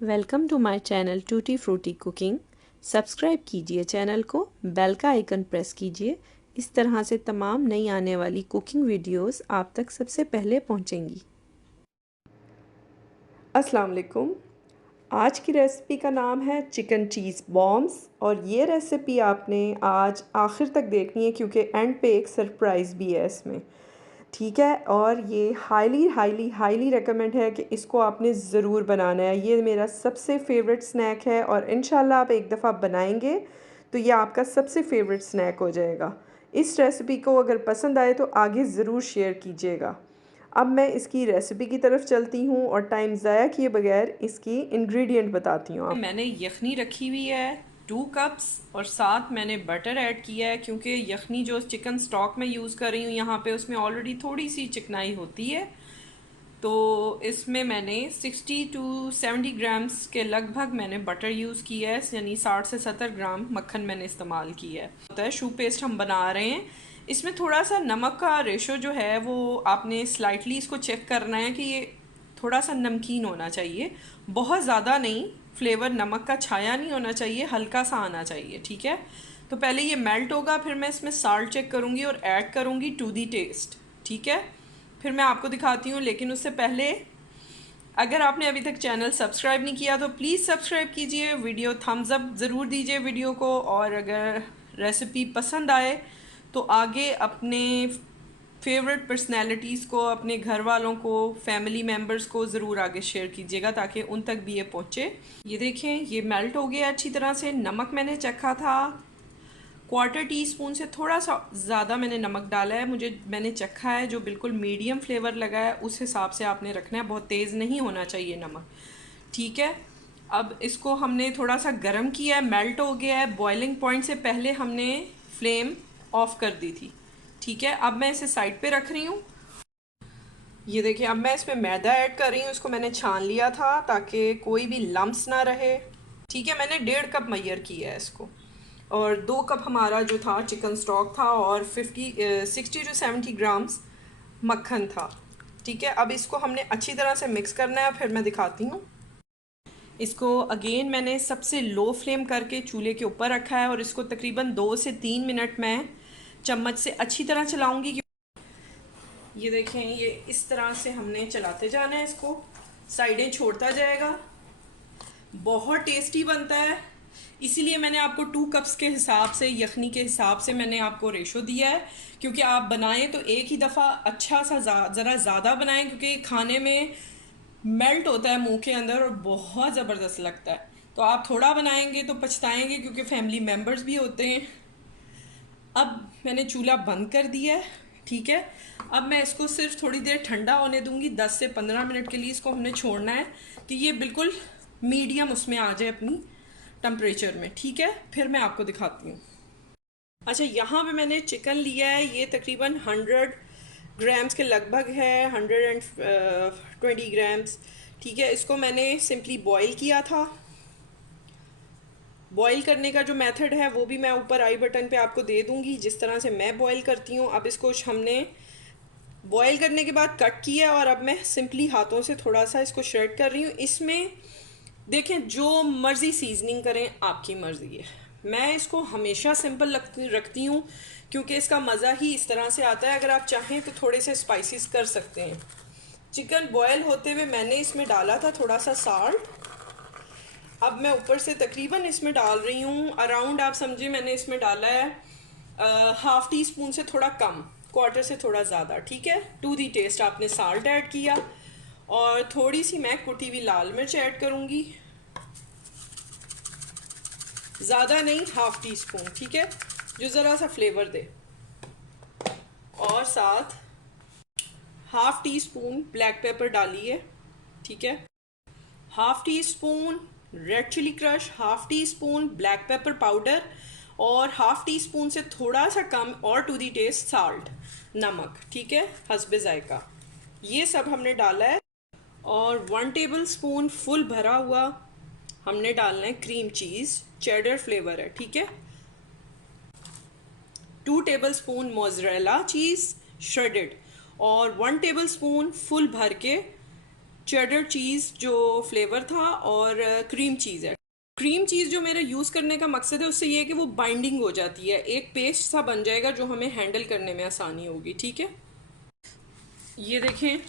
Welcome to my channel tutti frutti cooking. Subscribe कीजिए channel को, bell का icon press कीजिए। इस तरह से तमाम नई आने वाली कुकिंग वीडियोस आप तक सबसे पहले पहुंचेंगी। अस्सलाम वालेकुम। आज की रेसिपी का नाम है चिकन चीज़ बॉम्ब्स और ये रेसिपी आपने आज आखिर तक देखनी है क्योंकि एंड पे एक सरप्राइज़ भी है इसमें। ठीक है, और ये हाईली हाईली हाईली रिकमेंड है कि इसको आपने ज़रूर बनाना है। ये मेरा सबसे फेवरेट स्नैक है और इंशाल्लाह आप एक दफ़ा बनाएंगे तो ये आपका सबसे फेवरेट स्नैक हो जाएगा। इस रेसिपी को अगर पसंद आए तो आगे ज़रूर शेयर कीजिएगा। अब मैं इसकी रेसिपी की तरफ चलती हूँ और टाइम ज़ाया किए बगैर इसकी इंग्रेडिएंट बताती हूँ। मैंने यखनी रखी हुई है 2 कप्स और साथ मैंने बटर ऐड किया है क्योंकि यखनी जो चिकन स्टॉक में यूज़ कर रही हूँ यहाँ पे उसमें ऑलरेडी थोड़ी सी चिकनाई होती है। तो इसमें मैंने 60 टू 70 ग्राम्स के लगभग मैंने बटर यूज़ किया है, यानी 60 से 70 ग्राम मक्खन मैंने इस्तेमाल किया है। होता है शू पेस्ट हम बना रहे हैं। इसमें थोड़ा सा नमक का रेशो जो है वो आपने स्लाइटली इसको चेक करना है कि ये थोड़ा सा नमकीन होना चाहिए, बहुत ज़्यादा नहीं। फ्लेवर नमक का छाया नहीं होना चाहिए, हल्का सा आना चाहिए। ठीक है, तो पहले ये मेल्ट होगा, फिर मैं इसमें साल्ट चेक करूँगी और ऐड करूँगी टू दी टेस्ट। ठीक है, फिर मैं आपको दिखाती हूँ। लेकिन उससे पहले अगर आपने अभी तक चैनल सब्सक्राइब नहीं किया तो प्लीज़ सब्सक्राइब कीजिए, वीडियो थम्स अप ज़रूर दीजिए वीडियो को, और अगर रेसिपी पसंद आए तो आगे अपने फेवरेट पर्सनैलिटीज़ को, अपने घर वालों को, फैमिली मेम्बर्स को ज़रूर आगे शेयर कीजिएगा ताकि उन तक भी ये पहुँचे। ये देखें, ये मेल्ट हो गया अच्छी तरह से। नमक मैंने चखा था, 1/4 टीस्पून से थोड़ा सा ज़्यादा मैंने नमक डाला है। मैंने चखा है, जो बिल्कुल मीडियम फ्लेवर लगा है उस हिसाब से आपने रखना है, बहुत तेज़ नहीं होना चाहिए नमक। ठीक है, अब इसको हमने थोड़ा सा गर्म किया है, मेल्ट हो गया है। बॉइलिंग पॉइंट से पहले हमने फ्लेम ऑफ कर दी थी। ठीक है, अब मैं इसे साइड पे रख रही हूँ। ये देखिए, अब मैं इसमें मैदा ऐड कर रही हूँ। इसको मैंने छान लिया था ताकि कोई भी लम्स ना रहे। ठीक है, मैंने 1.5 कप मैयर किया है इसको, और 2 कप हमारा जो था चिकन स्टॉक था, और 60 टू 70 ग्राम्स मक्खन था। ठीक है, अब इसको हमने अच्छी तरह से मिक्स करना है, फिर मैं दिखाती हूँ। इसको अगेन मैंने सबसे लो फ्लेम करके चूल्हे के ऊपर रखा है और इसको तकरीबन 2 से 3 मिनट मैं चम्मच से अच्छी तरह चलाऊंगी। ये देखें, ये इस तरह से हमने चलाते जाना है, इसको साइडें छोड़ता जाएगा। बहुत टेस्टी बनता है, इसीलिए मैंने आपको 2 कप्स के हिसाब से, यखनी के हिसाब से मैंने आपको रेशो दिया है। क्योंकि आप बनाएं तो एक ही दफ़ा अच्छा सा ज़रा ज़्यादा बनाएं, क्योंकि खाने में मेल्ट होता है मुंह के अंदर और बहुत ज़बरदस्त लगता है। तो आप थोड़ा बनाएंगे तो पछताएंगे, क्योंकि फैमिली मेम्बर्स भी होते हैं। अब मैंने चूल्हा बंद कर दिया है। ठीक है, अब मैं इसको सिर्फ थोड़ी देर ठंडा होने दूंगी, 10 से 15 मिनट के लिए इसको हमने छोड़ना है कि ये बिल्कुल मीडियम उसमें आ जाए अपनी टेम्परेचर में। ठीक है, फिर मैं आपको दिखाती हूँ। अच्छा, यहाँ पे मैंने चिकन लिया है, ये तकरीबन 100 ग्राम्स के लगभग है, 120 ग्राम्स। ठीक है, इसको मैंने सिंपली बॉईल किया था। बॉईल करने का जो मेथड है वो भी मैं ऊपर आई बटन पे आपको दे दूंगी, जिस तरह से मैं बॉईल करती हूँ। अब इसको हमने बॉईल करने के बाद कट किया, और अब मैं सिंपली हाथों से थोड़ा सा इसको श्रेड कर रही हूँ। इसमें देखें, जो मर्ज़ी सीजनिंग करें, आपकी मर्ज़ी है। मैं इसको हमेशा सिंपल रखती हूँ क्योंकि इसका मज़ा ही इस तरह से आता है। अगर आप चाहें तो थोड़े से स्पाइसेस कर सकते हैं। चिकन बॉयल होते हुए मैंने इसमें डाला था थोड़ा सा साल्ट। अब मैं ऊपर से तकरीबन इसमें डाल रही हूँ अराउंड, आप समझिए मैंने इसमें डाला है 1/2 टीस्पून से थोड़ा कम, 1/4 से थोड़ा ज़्यादा। ठीक है, टू दी टेस्ट आपने साल्ट ऐड किया, और थोड़ी सी मैं कुटी हुई लाल मिर्च ऐड करूँगी, ज़्यादा नहीं, 1/2 टीस्पून। ठीक है, जो ज़रा सा फ्लेवर दे। और साथ 1/2 टीस्पून ब्लैक पेपर डालिए। ठीक है, 1/2 teaspoon red chilli crush, 1/2 teaspoon black pepper powder, और 1/2 टीस्पून से थोड़ा सा कम, और टू दी टेस्ट साल्ट, नमक। ठीक है, हस्बे जायका, ये सब हमने डाला है। और 1 टेबल स्पून फुल भरा हुआ हमने डालना है क्रीम चीज़, चेडर फ्लेवर है। ठीक है, 2 table spoon mozzarella cheese shredded, और 1 टेबल स्पून फुल भर के चेडर चीज़ जो फ्लेवर था और क्रीम चीज़ है। क्रीम चीज़ जो मेरे यूज़ करने का मकसद है उससे ये है कि वो बाइंडिंग हो जाती है, एक पेस्ट सा बन जाएगा जो हमें हैंडल करने में आसानी होगी। ठीक है, ये देखें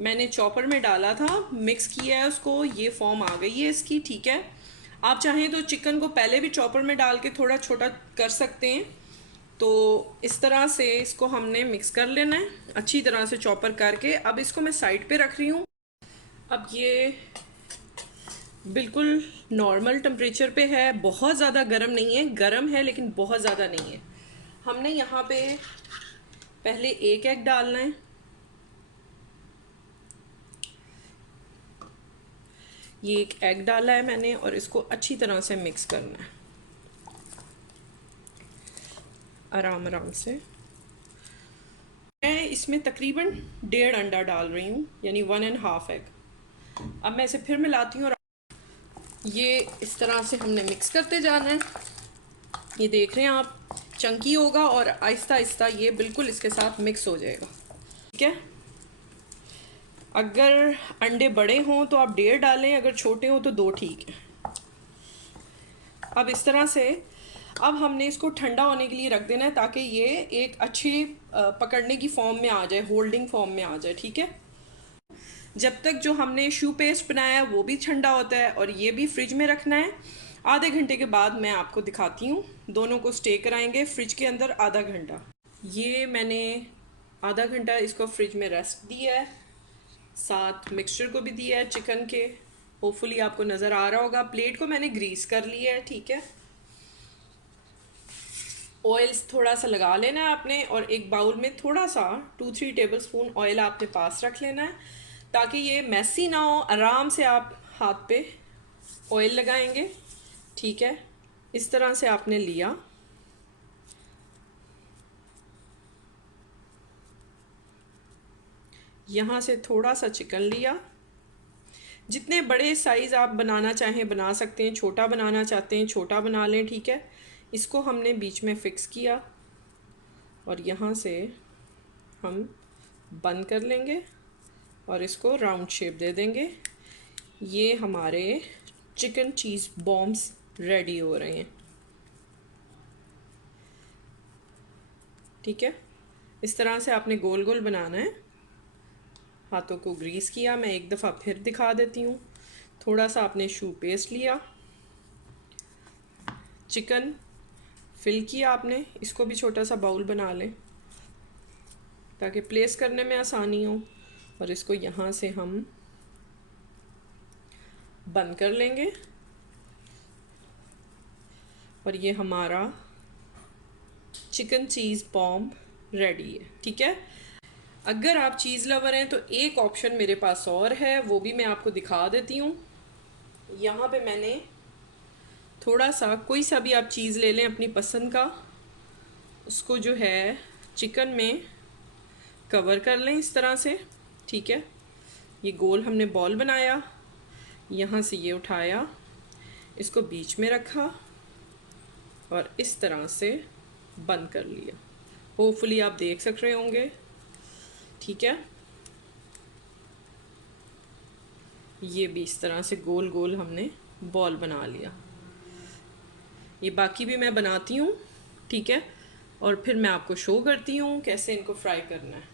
मैंने चॉपर में डाला था, मिक्स किया है उसको, ये फॉर्म आ गई है इसकी। ठीक है, आप चाहें तो चिकन को पहले भी चॉपर में डाल के थोड़ा छोटा कर सकते हैं। तो इस तरह से इसको हमने मिक्स कर लेना है अच्छी तरह से चॉपर करके। अब इसको मैं साइड पे रख रही हूँ। अब ये बिल्कुल नॉर्मल टेम्परेचर पे है, बहुत ज़्यादा गर्म नहीं है, गर्म है लेकिन बहुत ज़्यादा नहीं है। हमने यहाँ पे पहले एक एग डालना है। ये एक एग डाला है मैंने और इसको अच्छी तरह से मिक्स करना है आराम आराम से। मैं इसमें तकरीबन 1.5 अंडा डाल रही हूँ, यानी 1.5 एग। अब मैं इसे फिर मिलाती हूँ और ये इस तरह से हमने मिक्स करते जाना है। ये देख रहे हैं आप, चंकी होगा और आहिस्ता आहिस्ता ये बिल्कुल इसके साथ मिक्स हो जाएगा। ठीक है, अगर अंडे बड़े हों तो आप 1.5 डालें, अगर छोटे हों तो 2 ठीक है। अब इस तरह से अब हमने इसको ठंडा होने के लिए रख देना है ताकि ये एक अच्छी पकड़ने की फॉर्म में आ जाए, होल्डिंग फॉर्म में आ जाए। ठीक है, जब तक जो हमने शू पेस्ट बनाया है वो भी ठंडा होता है और ये भी फ्रिज में रखना है। आधे घंटे के बाद मैं आपको दिखाती हूँ, दोनों को स्टे कराएंगे फ्रिज के अंदर आधा घंटा। ये मैंने आधा घंटा इसको फ्रिज में रेस्ट दिया है, साथ मिक्सचर को भी दिया है चिकन के। होपफुली आपको नज़र आ रहा होगा। प्लेट को मैंने ग्रीस कर लिया है। ठीक है, ऑयल्स थोड़ा सा लगा लेना है आपने और एक बाउल में थोड़ा सा 2-3 टेबल स्पून ऑयल आपने पास रख लेना है ताकि ये मैसी ना हो। आराम से आप हाथ पे ऑयल लगाएंगे। ठीक है, इस तरह से आपने लिया, यहाँ से थोड़ा सा चिकन लिया। जितने बड़े साइज़ आप बनाना चाहें बना सकते हैं, छोटा बनाना चाहते हैं छोटा बना लें। ठीक है, इसको हमने बीच में फ़िक्स किया और यहाँ से हम बंद कर लेंगे और इसको राउंड शेप दे देंगे। ये हमारे चिकन चीज़ बॉम्ब्स रेडी हो रहे हैं। ठीक है, इस तरह से आपने गोल गोल बनाना है। हाथों को ग्रीस किया, मैं एक दफ़ा फिर दिखा देती हूँ। थोड़ा सा आपने शू पेस्ट लिया, चिकन फिल किया आपने, इसको भी छोटा सा बाउल बना लें ताकि प्लेस करने में आसानी हो। और इसको यहाँ से हम बंद कर लेंगे और ये हमारा चिकन चीज़ बॉम्ब रेडी है। ठीक है, अगर आप चीज़ लवर हैं तो एक ऑप्शन मेरे पास और है, वो भी मैं आपको दिखा देती हूँ। यहाँ पे मैंने थोड़ा सा, कोई सा भी आप चीज़ ले लें अपनी पसंद का, उसको जो है चिकन में कवर कर लें इस तरह से। ठीक है, ये गोल हमने बॉल बनाया, यहाँ से ये उठाया, इसको बीच में रखा और इस तरह से बंद कर लिया। होपफुली आप देख सक रहे होंगे। ठीक है, ये भी इस तरह से गोल गोल हमने बॉल बना लिया। ये बाकी भी मैं बनाती हूँ। ठीक है, और फिर मैं आपको शो करती हूँ कैसे इनको फ्राई करना है।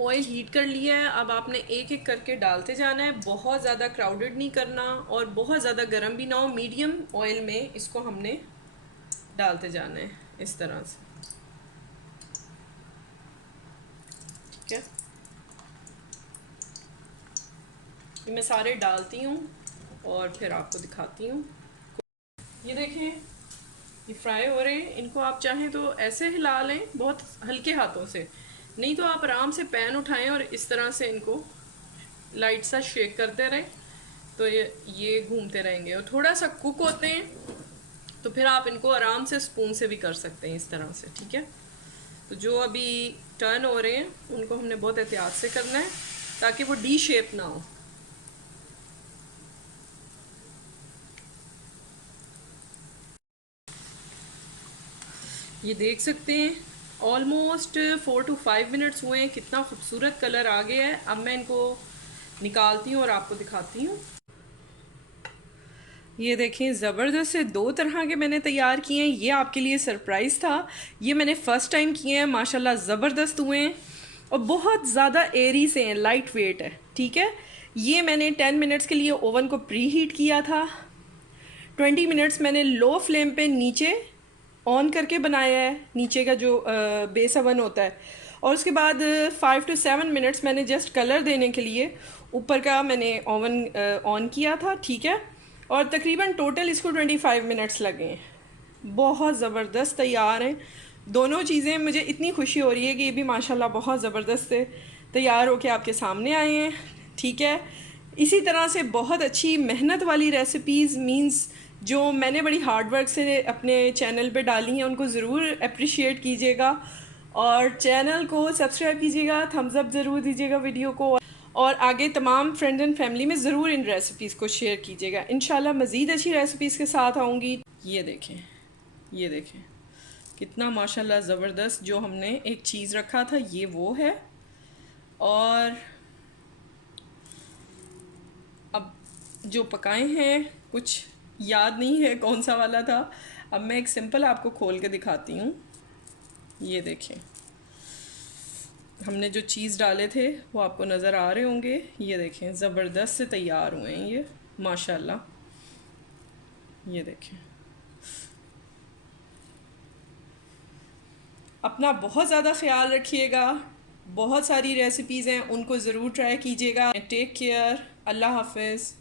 ऑयल हीट कर लिया है, अब आपने एक एक करके डालते जाना है। बहुत ज़्यादा क्राउडेड नहीं करना और बहुत ज़्यादा गर्म भी ना हो, मीडियम ऑयल में इसको हमने डालते जाना है इस तरह से। ठीक है, ये मैं सारे डालती हूँ और फिर आपको दिखाती हूँ। ये देखें, ये फ्राई हो रहे हैं। इनको आप चाहें तो ऐसे हिला लें बहुत हल्के हाथों से, नहीं तो आप आराम से पैन उठाएं और इस तरह से इनको लाइट सा शेक करते रहें तो ये घूमते रहेंगे और थोड़ा सा कुक होते हैं तो फिर आप इनको आराम से स्पून से भी कर सकते हैं इस तरह से। ठीक है, तो जो अभी टर्न हो रहे हैं उनको हमने बहुत एहतियात से करना है ताकि वो डी शेप ना हो। ये देख सकते हैं ऑलमोस्ट 4 to 5 मिनट्स हुए हैं, कितना खूबसूरत कलर आ गया है। अब मैं इनको निकालती हूँ और आपको दिखाती हूँ। ये देखें, ज़बरदस्त से दो तरह के मैंने तैयार किए हैं। ये आपके लिए सरप्राइज़ था। ये मैंने फ़र्स्ट टाइम किए हैं, माशाल्लाह ज़बरदस्त हुए हैं और बहुत ज़्यादा एरी से हैं, लाइट वेट है। ठीक है, ये मैंने 10 मिनट्स के लिए ओवन को प्री हीट किया था। 20 मिनट्स मैंने लो फ्लेम पे नीचे ऑन करके बनाया है, नीचे का जो बेस ओवन होता है। और उसके बाद 5 to 7 मिनट्स मैंने जस्ट कलर देने के लिए ऊपर का मैंने ओवन ऑन किया था। ठीक है, और तकरीबन टोटल इसको 25 मिनट्स लगे हैं। बहुत ज़बरदस्त तैयार हैं दोनों चीज़ें। मुझे इतनी खुशी हो रही है कि ये भी माशाल्लाह बहुत ज़बरदस्त से तैयार होके आपके सामने आए हैं। ठीक है, इसी तरह से बहुत अच्छी मेहनत वाली रेसिपीज़ मींस जो मैंने बड़ी हार्ड वर्क से अपने चैनल पे डाली हैं, उनको ज़रूर अप्रिशिएट कीजिएगा और चैनल को सब्सक्राइब कीजिएगा, थम्स अप ज़रूर दीजिएगा वीडियो को, और आगे तमाम फ्रेंड्स एंड फैमिली में ज़रूर इन रेसिपीज़ को शेयर कीजिएगा। इंशाल्लाह मज़ीद अच्छी रेसिपीज़ के साथ आऊँगी। ये देखें, ये देखें कितना माशाल्लाह ज़बरदस्त जो हमने एक चीज़ रखा था, ये वो है। और अब जो पकाए हैं कुछ याद नहीं है कौन सा वाला था। अब मैं एक सिंपल आपको खोल के दिखाती हूँ। ये देखें, हमने जो चीज़ डाले थे वो आपको नज़र आ रहे होंगे। ये देखें, ज़बरदस्त से तैयार हुए हैं ये माशाल्लाह। ये देखें, अपना बहुत ज़्यादा ख्याल रखिएगा। बहुत सारी रेसिपीज़ हैं, उनको ज़रूर ट्राई कीजिएगा। टेक केयर, अल्लाह हाफिज़।